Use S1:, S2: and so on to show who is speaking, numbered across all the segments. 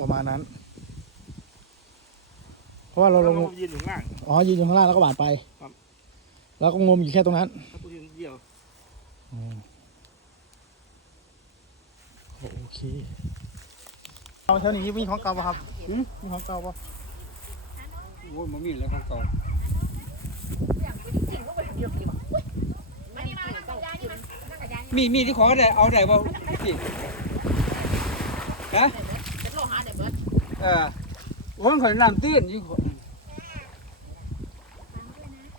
S1: ประมาณนั้น เพราะว่าเราล
S2: เรา
S1: ง
S2: ลงยืนอยู่ข้างล่าง
S1: อ๋อยืนอยู่ข้างล่างแล้วก็บาดไป
S2: ครับ
S1: แล้วก็งมอยู่แค่ตรงนั้น
S2: ถ้าตัวยืนเดียว
S1: อ๋อโอเคเอาแถวนี้มีของเก่าป่ะครับมีของเก่าป่ะ
S3: โอ้ยมันมีแล้วของเก่า
S4: มานี่มานั่งกับยายนี่มานั่งกับยายนี่
S3: มีมีที่ขอได้เอาได้บ่พี่ฮะ
S4: เอ
S3: อโอ้ยข่อยน้ำตื้นอยู่ข่อย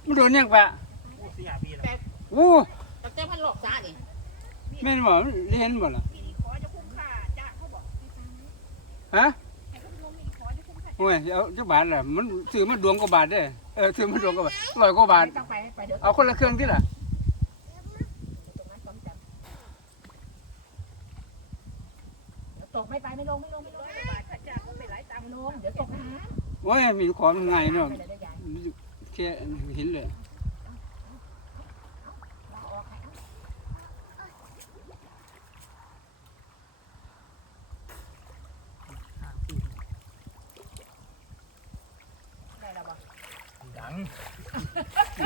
S3: มันโดนยังปะ
S2: โอ้สี่ห้าปีแล้ว
S3: โอ้
S4: ตั้งแต่พันหลอกจ้านี่
S3: แม่นบ่เรียนบ่ล่ะ
S4: ขอจะคุ้มค่าจ้าเขาบอก
S3: ฮะโอ้ยเอาจักบาทล่ะมันซื้อมาดวงกว่าบาทเด้อเออซื้อมาดวงกว่าบาทร้อยกว่าบาท
S4: ไม่ต้องไปไปเดี๋ยว
S3: เอาคนละเครื่องที่ล่ะ
S4: ตรงนั้นต้องจำเดี๋ยวตกไม่ไปไม่ลงไม่ลงไม่ลงบาทจ้าเขา ไปหลายตังค์ลงเดี๋ยวตกน้ำ
S3: โอ้ยมีของง่ายเนาะ
S4: ไปเลยยาย
S3: แค่เห็นเลย
S4: ลาออกให้ได้แล้วบ่
S2: ยัง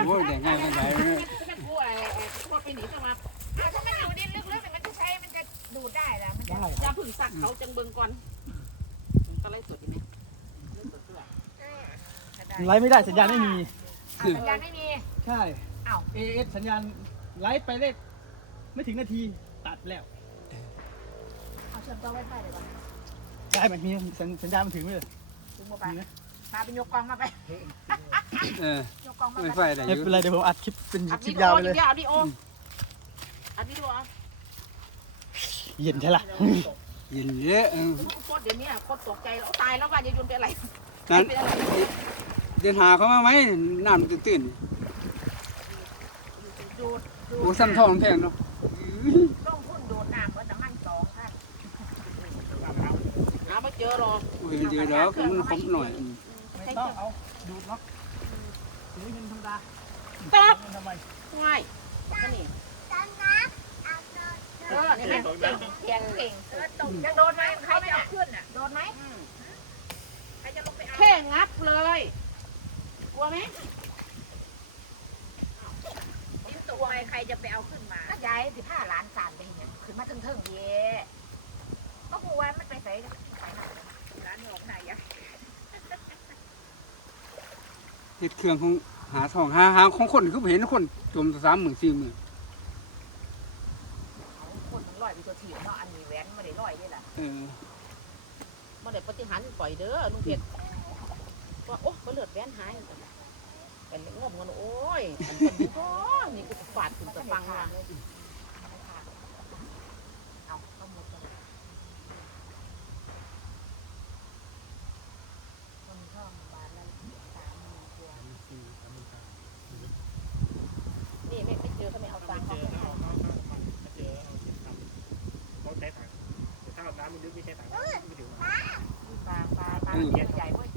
S3: โอ้ยแต่ง่ายไปไหนเนี่ย
S4: มันกลัวไอ้ไอ้พวกไปหนีเข้ามาอ้าวถ้ามันอยู่ดินลึกๆเนี่ยมันจะใช้มันจะดูดได้ละมันจะ
S5: จะพึ่งสักเขาจังเบิงก่อนมันก็ไล่สดดีไหมไล่สดด้วย
S1: ไลฟ์ไม่ได้สัญญาณไม่มี
S4: อะสัญญาณไม่มี
S1: ใช่
S4: อ้าว
S1: AS สัญญาณไลฟ์ไปเลขไม่ถึงนาทีตัดแล้ว
S4: เอาเชื่อมต่อไวไฟเลยวะ
S1: ได้ไหมมีสัญสัญญาณมันถึงไหมเลย
S4: ดึงมาไปมาเป็นยกกล่องมาไป
S3: เออย
S4: กกล่องมา
S3: ไม่
S4: ไป
S3: ไฟได้อ
S1: ไม่
S3: ยู่
S1: เป็นไรเดี๋ยวผมอัดคลิปเป็น
S5: อัด
S1: คลิ
S5: วิ
S1: ป
S5: ดี
S1: ยาว
S5: โอ
S1: ไปเลย
S5: เดี๋ยวอัดวิดีโออัดวิดีโอ
S1: เย็นใช่ล่ะ
S3: เย็นเยอะเออ
S5: โคตรเดี๋ยวนี้โคตรตกใจแล้วตายแล้วว่ายายยุนเป็นอะไร
S3: นั้น
S5: เป็นอะไร
S3: เดินหาเขามาไหมน้ำตื้น
S4: ดูด
S3: ๆ
S4: ดู
S3: โอ้ซ้ำทองแพงเนาะ
S4: ลงทุนดูดน้ำเหมือนน้ำมันสองท่าน
S5: หาไม่เจอหรอก
S3: โอ้ยเจอแล้วมันคมหน่อยอืม
S1: ไม่ต้องเอาดูดเนาะหรือเป็นธรรมดา
S5: ตบ
S1: ทำไม
S5: ง่ายก็นี่เออนี่ไหม
S2: ตกน้
S4: เพียงเก่งเออตกจะโดนไหมใครจะเอาขึ้นอะโดนไหมใครจะลงไปเอา
S5: แค่งับเลย กลัวไหม
S4: ดิ้นตัวไปใครจะไปเอาขึ้นมาก็ยายสิบห้าล้านสามไปเห็นขึ้นมาถึงเทิงๆเย่ก็กูว่ามันไปใส่ใส่หนักร้านหอกไหนอะ
S3: เฮ็ดเครื่องของหาทองหาหาของคนคือบ่เห็นคนจมสามหมื่นสี่หมื่น
S4: เอาคนมันลอยไปตัวถีบเนาะอันนี้แหวนไม่ได้ลอยด้วยล่ะ
S3: เออ
S5: มาเด็ดปฏิหารย์ปล่อยเด้อลุงเพชรว่าโอ้ก็เลือดแว้นหาย เป็นงบกันโอ้ยอันนี้ก็นี่ก็ฝาดถึงตะปังว่ะ
S4: เอาต้องหมดเลยคนท่องบาทละสามหมื่นกว่า
S5: นี่ไม่ไม่เจอเขาไม่เอาำ ตังค์
S2: เจ
S5: เขา
S2: อ
S5: ไม่
S2: เขา
S5: ให้
S2: เขาเขาเจอเอาเจ็บทำเขาใช้ถังแต่ถ้าน้ำมันลึกไม่ใช่ถังไม่ถึง
S4: ปลาปลาปลาตัวใหญ่เว้ย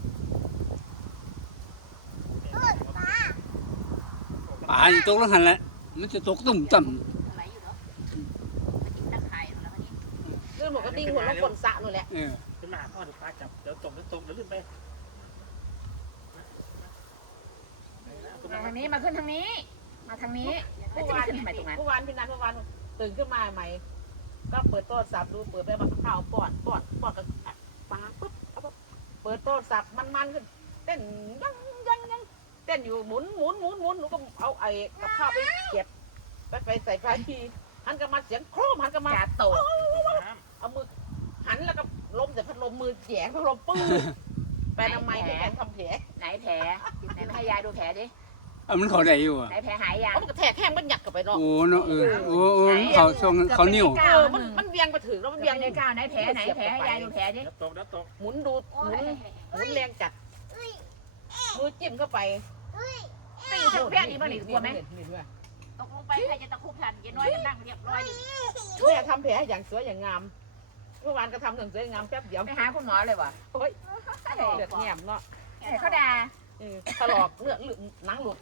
S3: ป่านี่ตกแล้วหันแหละมันจะตกตุ่มต่ำ
S4: อะไรอยู่เนาะมากินตะไคร้แล้วนี่
S5: ลื่นหมดก็ติ้งหัวลงคนสระนู่นแหละ
S3: เออ
S2: ขึ้นมาพ่อถูกปลาจับ เดี๋ยวตกเดี๋ยวตกเดี๋ยวลื่นไป
S4: มาทางนี้มาขึ้นทางนี้ มาทางนี้แล้ว
S5: เมื่อ
S4: จะ
S5: วาน
S4: ขึ้นทำไมตรงนั้น
S5: เมื่อวานพี่นันเมื่อวานตื่นขึ้นมาใหม่ ก็เปิดโทรศัพท์ดูเปิดไปมาข้าวป้อนป้อนป้อนกับปลาปุ๊บเอาปุ๊บเปิดโทรศัพท์มันๆขึ้นเต้นยังยังยัง เต้นอยู่หมุนหมุนหมุนหมุนหนูก็เอาไอ้กับข้าวไปเก็บไปไปใส่ไฟทีหันกลับมาเสียงโครมหันกลับมา
S4: จ่าโต
S5: เอามือหันแล้วก็ลมแต่พัดลมมือแหย่พัดลมปื้อไปทำไมให้แอนทำแผล
S4: ไหนแผลไหนให้ยายดูแผลดิ
S3: เอามันเขาได้อยู่อะ
S4: ไหนแผลหายยัง
S5: เอามันกระแทกแข้งมันหยักกับไปเนาะ
S3: โอ้เนาะเออโอ้โอ้เขาช่วงเขานิ้ว
S5: เออมันมันเวียงไปถึงแล้วมัน
S4: เบี
S5: เวี
S4: ย
S5: ย
S4: ง
S5: ง
S4: ในก้าวไหนแผลไหนแผลให้ยายดูแผลดิ
S2: เดี๋ยวตกเดี๋ยวตก
S5: หมุนดูหมุนหมุนแรงจัดมือจิ้มเข้าไป
S4: ตีถึงแผลนี่มันหนีกลัวไหมตกลงไปใครจะตะคุบทันยายน้อยก็นั่งเรียบร้อยอยู่
S5: แม่ทำแผลอย่างสวยอย่างงาม เมื่อวานก็ทำถึงสวยงามแป๊บเดียว
S4: ไปหาคุณหมอเลยวะ
S5: โอ้ยเลือดแง่มเนาะ
S4: แต่เขาด่า
S5: ถลอกเลือดหลุดหนังหลุด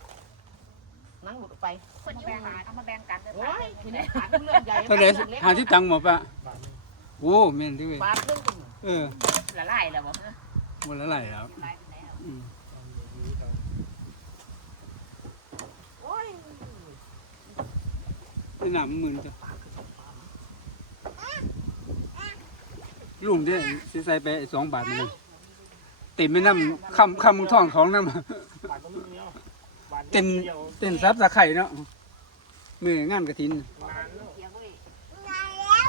S5: หนังหลุดไป
S4: คนยู่หาเอามาแบ่งกันเลย
S5: โอ้ยทีนี้ขาดเลือดใหญ่
S3: เท่าไหรหาที่ตังหมดปะ
S2: บาทนึง
S3: โอ้แม่นด้วย
S5: บาดเรื่อง
S3: เออ
S4: ละลายแล้วบ่เนอะ
S3: วันละ
S4: ลายแล้ว
S3: อืม
S4: โอ้ย
S3: ไอ้หนามนหมื่นจ้ะลุงเด้สิใส่ไปสองบาทมันเลยเต็มไม่น้ำคำคำท่องของน้ำ
S2: บาทก็ไม่เดียวบาท
S3: เต็ม
S2: ดียว
S3: เต็มซับสะไข่เนาะมืองานกระถิน
S2: นานแล้ว
S4: เสียเว้ยนานแล้ว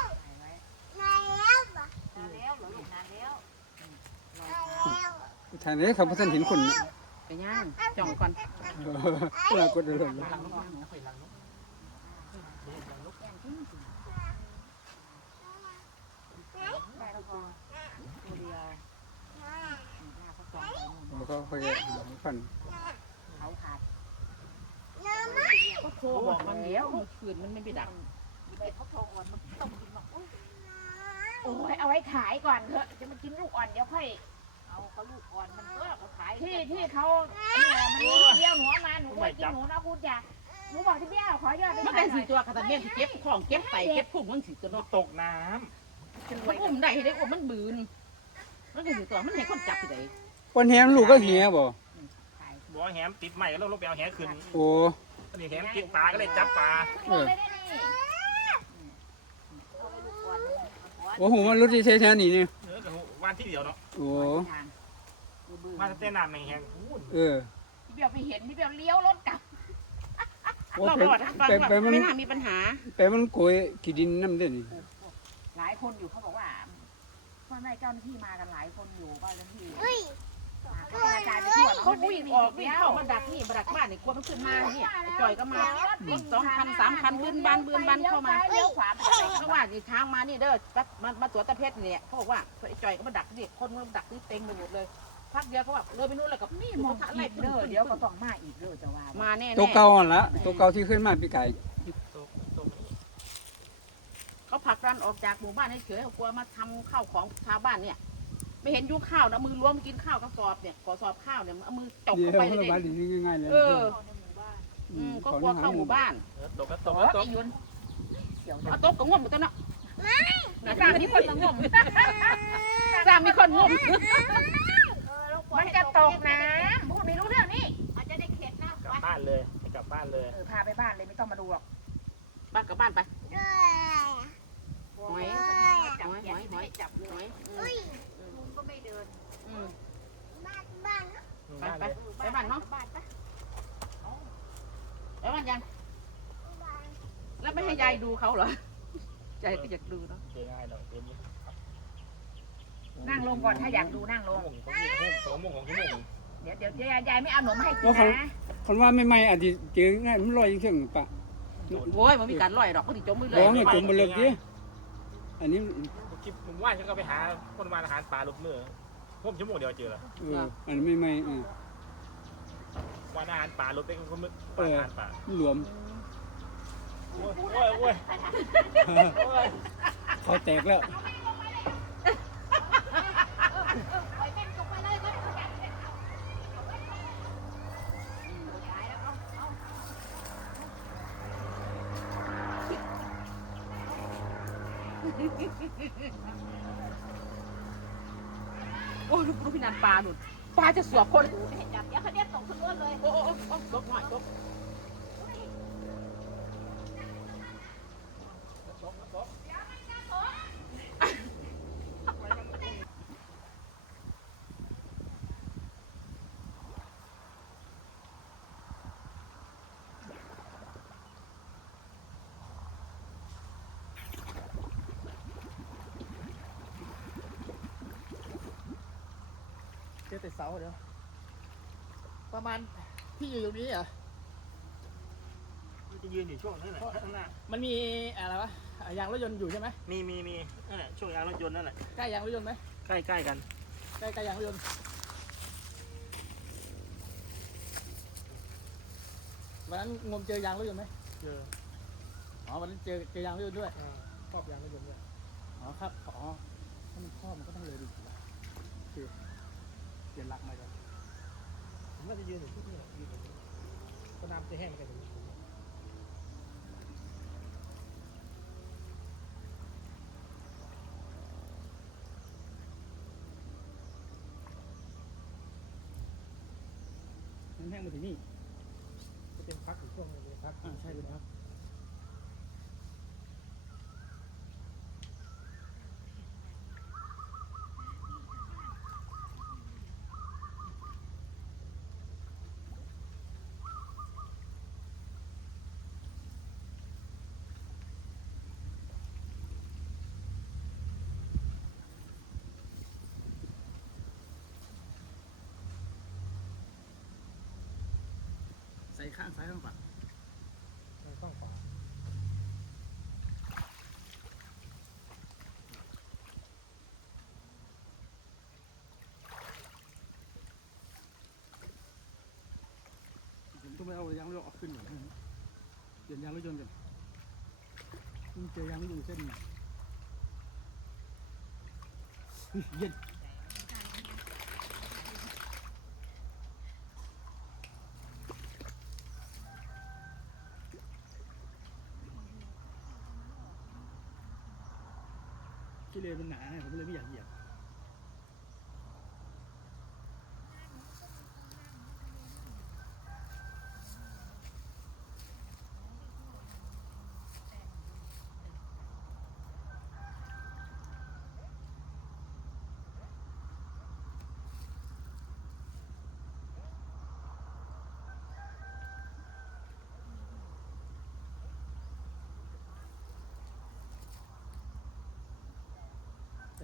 S4: นานแล้วนานแล้วเหรอลูกนานแล้ว
S3: ทางนี้เขาเพิ่นเห็นคน
S5: ไปย่างจ่องก่อน
S3: เวลากดเดิน
S2: หลังนกนะไปหลังนก
S4: ได้แล้วพอตัวเดียวหน้าเขาสอง ไปนู่น
S3: เขาค่อยฟัน
S4: เขาขาด
S5: ก็โทรบอกมันเดี๋ยวเมื่อคืนมันไม่ไปดัก
S4: เด็กเขาโทรอ่อนมันต้องกินบอกโอ้ยเอาไว้ขายก่อนเถอะจะมากินลูกอ่อนเดี๋ยวค่อยเอาเขาลูกอ่อนมันก็เขาขายที่ที่เขาเนี่ยมันมีลูกเดียวหนูเอามาหนูก็กินหนูนะคุณจ๋าหนูบอกที่พี่เอาขอยอดไป
S5: มัน
S4: ขา
S5: เป็
S4: ย
S5: น
S4: หน่
S5: สี
S4: อย
S5: ตัวคาตาเมียนที่เก็บของเก็บไตเก็บพุ่งมันสีตัวเนาะ
S2: ตกน้
S5: มันอุ้มได้ให้ได้อุ้มมันบืนมันก็สีตัวมันให้คนจับที่ไหน
S3: วันแฮมลูกก็เหียบ่ำ
S2: บอกว่าแหมติดใหม่ก็ลงลงไปเอาแหขึ้น
S3: โอ้
S2: อันนี้แหมกินปลาก็เลยจับปลา
S4: หมดเลยได้นี่เอาไปลูกอ่อนเลย
S3: โอ้โหมันรถที่ใช้แทนนี่นี่
S2: เนื้อกับวันที่เดียวเนาะ
S3: โอ้
S2: มาสเต้นน้ำในแหงพูด
S3: เออ
S4: พี่เบียวไปเห็นพี่เบียวเลี้ยวรถกลับ
S3: โอ้
S5: เรา
S3: ไป
S5: บอกฟัง
S3: ไปไป
S5: ว่า
S3: มัน
S5: ไม่น่ามีปัญหา
S3: ไปมันโกยกี่ดินน้ำเด้นี่
S4: หลายคนอยู่เขาบอกว่าพ่อแม่เจ้าหน้าที่มากันหลายคนอยู่ก็เจ้าหน้าที่ ก็กระจายไปทั่ว
S5: เขาวิ่งออกวิ่งเข้ามาดักนี่มาดักบ้านนี่กลัวมันขึ้นมาเนี่ยไอ้จ่อยก็มาสองคันสามคันบืนบานบืนบานเข้ามา
S4: เลี้ยวขวาไปเลย
S5: เพราะว่านี่ช้างมานี่เด้อมามามาสวนตะเพชรเนี่ยเขาบอกว่าไอ้จ่อยก็มาดักนี่คนมันดักนี่เต็มไปหมดเลยพักเดียวเขาแบบเลยไปนู่นเลยกับนี่
S4: ม
S5: ม
S4: อ
S5: องง
S4: อี
S5: ไล่
S4: กเด้อเดี๋ยวก็ต้องมาอีกเด้อจะว่า
S5: มาแน่
S3: ตัว
S5: ๆ
S3: เก่าหั่นละตัวเก่าที่ขึ้นมาปีไก่
S2: ตกตก
S5: เขาผลักดันออกจากหมู่บ้านเฉยๆเขากลัวมาทำข้าวของชาวบ้านเนี่ย ไม่เห็นยุคข้าวนะมือล้วงกินข้าวกระสอบเนี่ยกระสอบข้าวเนี่ยเอามือจก
S3: เดี๋ยว
S5: เข้าไป
S3: มัน
S5: เล
S3: ระบาย
S5: ย
S3: ดีง่ายๆเลย
S5: เออ
S4: เข้าในหมู่บ้าน
S5: อืมก็กลัวเข้าหมู่บ้าน
S2: ตกก็ต
S5: โอ้
S2: กก็ตก
S5: ไอ้ยุน
S4: เสียว
S5: เอาโต๊ะก็ง่วมหมดตัวเนาะไม่สร้างมีคนมาง่วมสร้างมีคนง่วม
S4: มันจะตกนะพูดไม่รู้เรื่องนี่มันจะได้เข็ดนะ
S2: กลับบ้านเลยให้กลับบ้านเลย
S4: เออพาไปบ้านเลยไม่ต้องมาดูหรอก
S5: บ้านกลับบ้านไปหอย
S4: จับ
S5: หอย
S4: แข
S5: ห
S4: น
S5: อยห
S4: ไม่
S5: อย
S4: บ้านบ้าน
S5: ไป
S2: บ้าน
S5: ไป
S2: เลย
S5: ไปบ้านเนาะ
S4: บ้านปะ
S5: ไปบ้านยังแล้วไม่ให้ยายดูเขาเหรอ ยายก็อยากดูเนาะ
S2: เจอง่ายหน่อยเดี๋ยวนี้
S4: นั่งลงก่อนถ้าอยากดูนั่งล
S2: โม
S4: ง
S2: งของนี่โมงสองโมงของที่โมง
S4: เดี๋ยวเดี๋ยวเดี๋ยวยายไม่เอาหนมให้กินนะ
S3: คนว่าไม่ไม่อาจจะเจอง่ายมันลอยยังเชิงปะ
S5: โว้ยมันมีการลอยดอกก็ติจมมือเล
S3: ร้
S5: ย
S3: องให้จมมาเลิกดิอันนี้
S2: คลิปผมว่าฉันก็ไปหาคนมาอาหารปลาลูกเนื้อ ผมชั่วโมงเดียวเจอแล้ว
S3: เอออันนี้ไม่ไม่อ่า
S2: วันอาหารปลาลูกเต็มคนมึกอาหารปลาร
S3: วม
S2: โอ้ยโอ้ยโอ้ยโอ้ย
S3: เขาแตกแล้ว
S5: โอ้ยลูกลูก พี่นันปลาหนุนปลาจะสวบคน
S4: จับเดี๋ยวเขาเรียกตกขึ้นรถเลย
S5: โอ้โอ้โอ้โอ้ตกหน่อยตก อแต่เสาเดี๋ยว
S1: ประมาณพี่อยู่ตรงนี้เหรอ
S2: จะยืนอยู่ช่วงนั้นแหละข้างหน้า
S1: มันมีอะไรวะอะยางรถยนต์อยู่ใช่ไหม
S2: มีมีมีนั่นแหละช่วงยางรถยนต์นั่นแหละ
S1: ใกล้ยางรถยนต์ไหม
S2: ใกล้ใกล้กัน
S1: ใกล้ใกล้ยางรถยนต์ วันนั้นงมเจอยางรถยนต์ไหม
S2: เจอ
S1: อ๋อ วันนั้นเจอเจอยางรถยนต์ด้วย
S2: อ่าครอบยางรถยนต์ด้วย
S1: อ๋อครับ อ๋อถ้ามันครอบมันก็ต้องเลยดีสิวะคือเปลี่ียนลักมาด้ว
S2: ผมก็จะยืนอยู่ที่นี่ยืนอยู่นี่ก็น้ำจะแห้งไปถึงน้ำแห้
S1: งมาที่นี่
S2: จะเป็นพักอยู่ช่วงนึงเลยพัก
S1: อ่าใช่เลยครับ ข้างซ้ายข้างขวา
S2: ต้องขวา
S1: ผมต้องไปเอายางรถยนต์ออกขึ้นก่อนนะเปลี่ยนยางรถยนต์ก่อนนี่เจอยางรถยนต์เส้นหนึ่งเฮ้ยเย็นิเลสมันหนาไงผมเลยไม่อยากเหยียบ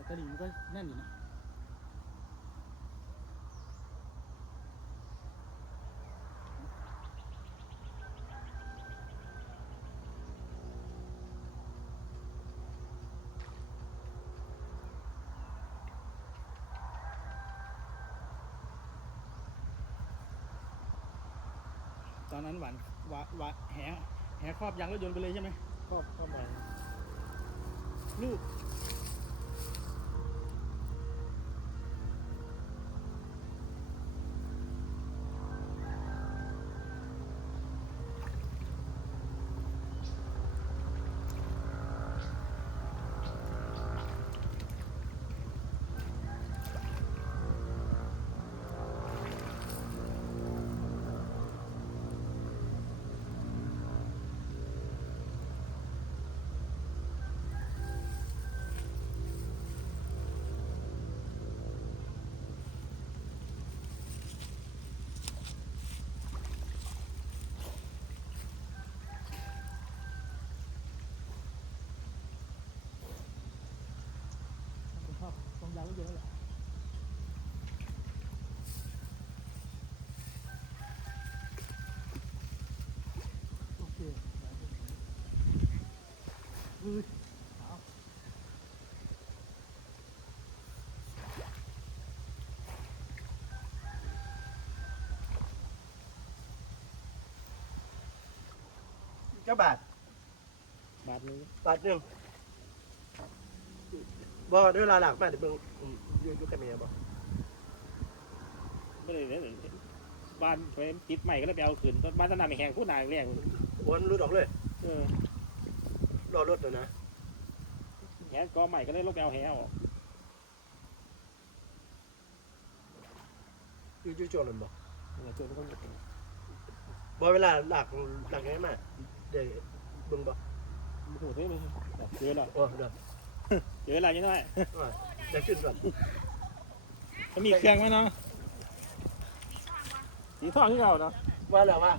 S1: ต่กระดิ่งมันก็แน่นอยู่นะตอนนั้นหวานหวานหวานแหแหครอบยางรถยนต์ไปเลยใช่ไหม
S2: ครอบเข้ามา
S1: ลูก อบตรงยางรถ
S6: บาท
S2: บาทนึง
S6: บาทหนึ่งบ่เดี๋ยวเวลาหลักมาเดี๋ยวเบิ่งอืมอยู่อยู่กับเมียบ่
S2: ไม่ได้เลยบ้านไปติดใหม่ก็เลยไปเอาขืนบ้านตะนาไม่แห้งผู้นายเรียก
S6: โอนรุดออกเลย
S2: เออ
S6: รอรถแล้วนะ
S2: แหก็ใหม่ก็เลยลงไปเอาแหออก
S6: อยู่อยู่ช่วงนั้นบ่
S2: เออตัวนี้ก็
S6: บ่เวลาหลักหลักไงมาเดี๋ยวเบิ่งบ่
S2: ไม่ถูกเลยเจอแล้ว
S6: โอ้เดี๋ ยว
S2: เจออะไรยังไง
S6: ว่าจะขึ้นก่อน
S2: มันมีเครื่องไหมเนาะสีทองที่เราเนาะ
S6: ว่าแล้วว่า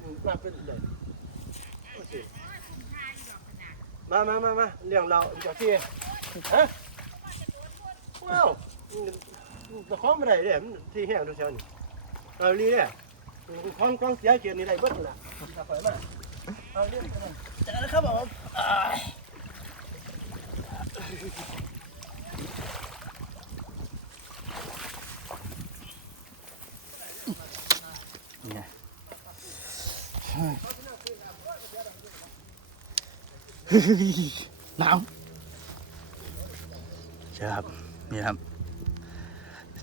S6: อืมมาเป็นเลยโอเคมามามามาเรื่องเราเจ้าที่ฮะว้าวตะคองไม่ได้เด้มันที่แห้งดูแถวนี้เอาลีเด้คล้องคล้องเสียเกียรตินี่ได้เบิดนั่นล่ะถ้าไปมาเอาเรื่องกันนะเจอแล้วครับผม อ่า
S1: นี่ไงเฮ้ยหนาวใช่ครับ นี่ครับ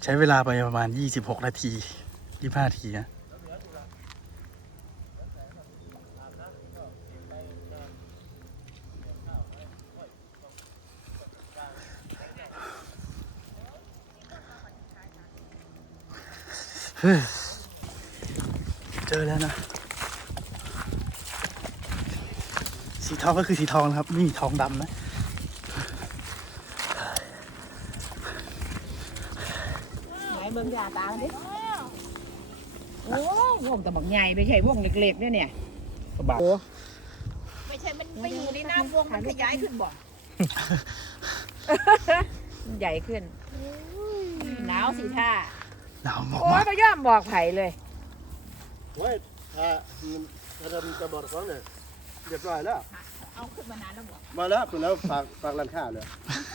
S1: ใช้เวลาไปประมาณ 26 นาที25นาทีนะ เฮ้ยเจอแล้วนะ สีทองก็คือสีทองนะครับ ไม่มีทองดำนะ
S4: ไหนเบิ่งยาตาดิโอ้วงแต่บักใหญ่ไม่ใช่วงเล็กๆเนี่ยเนี่ย
S2: กระบะ
S4: ไม่ใช่มันไปอยู่ในน้ำวงมันขยายขึ้นบ่ใหญ่ขึ้นหนาวสิท่า
S1: หนาวมาก
S4: โอ้ยไม่ยอมบอกไผเลย
S6: เว้ยถ้าถ้าทำกระบอกของเนี่ยเรียบร้อยแล้ว
S4: เอาขึ้นมานานแล้วบอก
S6: มาแล้วคุณแล้วฝากฝากร้านค้าเลย
S4: ฝ